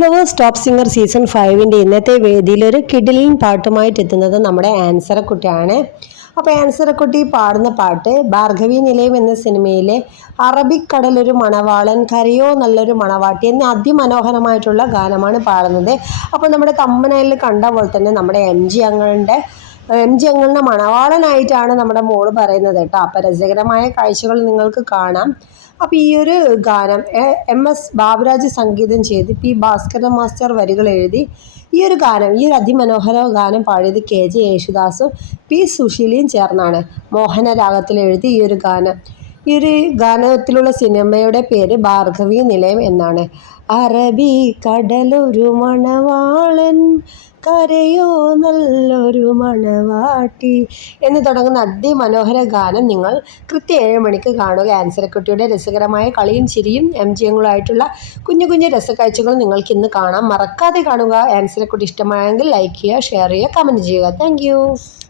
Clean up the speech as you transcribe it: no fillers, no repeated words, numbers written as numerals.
Flowers top singer season 5 ഇന്നത്തെ വേദിയിൽ ഒരു കിടിലൻ പാട്ടുമായിട്ട് എത്തുന്നത് നമ്മുടെ ആൻസറക്കുട്ടിയാണ്. അപ്പോൾ ആൻസറക്കുട്ടി പാടുന്ന പാട്ട് ഭാർഗവി നിലയം എന്ന സിനിമയിലെ അറബിക്കടലൊരു മണവാളൻ കരയോ നല്ലൊരു മണവാട്ടി എന്ന അതിമനോഹരമായിട്ടുള്ള ഗാനമാണ് പാടുന്നത്. അപ്പോൾ നമ്മുടെ തമ്പനയിൽ കണ്ട പോലെ തന്നെ നമ്മുടെ എം ജി അങ്ങളുടെ മണവാളനായിട്ടാണ് നമ്മുടെ മോള് പറയുന്നത് കേട്ടോ. അപ്പോൾ രസകരമായ കാഴ്ചകൾ നിങ്ങൾക്ക് കാണാം. അപ്പോൾ ഈ ഒരു ഗാനം MS ബാബുരാജ് സംഗീതം ചെയ്ത് പി ഭാസ്കരൻ മാസ്റ്റർ വരികൾ എഴുതി ഈ ഒരു അതിമനോഹര ഗാനം പാടിയത് KJ യേശുദാസും P സുശീലയും ചേർന്നാണ്. മോഹനരാഗത്തിൽ എഴുതി ഈ ഒരു ഗാനത്തിലുള്ള സിനിമയുടെ പേര് ഭാർഗവി നിലയം എന്നാണ്. അറബി കടലൊരു മണവാളൻ കരയോ നല്ലൊരു മണവാട്ടി എന്ന് തുടങ്ങുന്ന അതിമനോഹര ഗാനം നിങ്ങൾ കൃത്യം 7 മണിക്ക് കാണുക. ആൻസറക്കുട്ടിയുടെ രസകരമായ കളിയും ചിരിയും MGങ്ങളുമായിട്ടുള്ള കുഞ്ഞു കുഞ്ഞു രസക്കാഴ്ചകൾ നിങ്ങൾക്ക് ഇന്ന് കാണാം. മറക്കാതെ കാണുക. ആൻസറക്കുട്ടി ഇഷ്ടമായെങ്കിൽ ലൈക്ക് ചെയ്യുക, ഷെയർ ചെയ്യുക, കമൻറ്റ് ചെയ്യുക. താങ്ക്